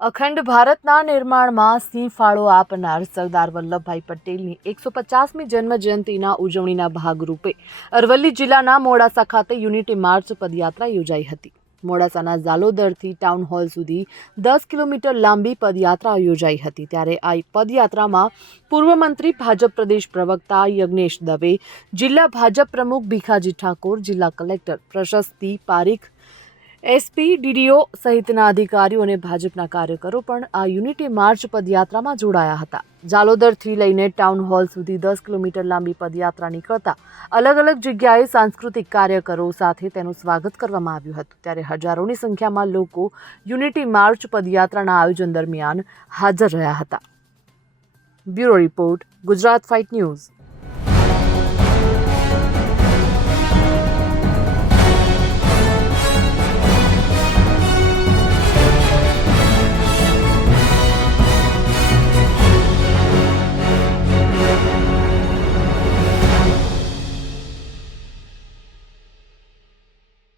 અખંડ ભારતના નિર્માણમાં સિંહ ફાળો આપનાર સરદાર વલ્લભભાઈ પટેલની એકસો પચાસમી જન્મ જયંતિના ઉજવણીના ભાગરૂપે અરવલ્લી જિલ્લાના મોડાસા ખાતે યુનિટી માર્ચ પદયાત્રા યોજાઈ હતી. મોડાસાના ઝાલોદરથી ટાઉન હોલ સુધી દસ કિલોમીટર લાંબી પદયાત્રા યોજાઈ હતી. ત્યારે આ પદયાત્રામાં પૂર્વ મંત્રી, ભાજપ પ્રદેશ પ્રવક્તા યજ્ઞેશ દવે, જિલ્લા ભાજપ પ્રમુખ ભીખાજી ઠાકોર, જિલ્લા collector Prashasti Parikh SP, DDO સહિતના અધિકારીઓ અને ભાજપના કાર્યકરો પણ આ યુનિટી માર્ચ પદયાત્રામાં જોડાયા હતા. જાલોદરથી લઈને ટાઉન હોલ સુધી દસ કિલોમીટર લાંબી પદયાત્રા નીકળતા અલગ અલગ જગ્યાએ સાંસ્કૃતિક કાર્યકરો સાથે તેનું સ્વાગત કરવામાં આવ્યું હતું. ત્યારે હજારોની સંખ્યામાં લોકો યુનિટી માર્ચ પદયાત્રાના આયોજન દરમિયાન હાજર રહ્યા હતા. Bureau report, Gujarat fight news.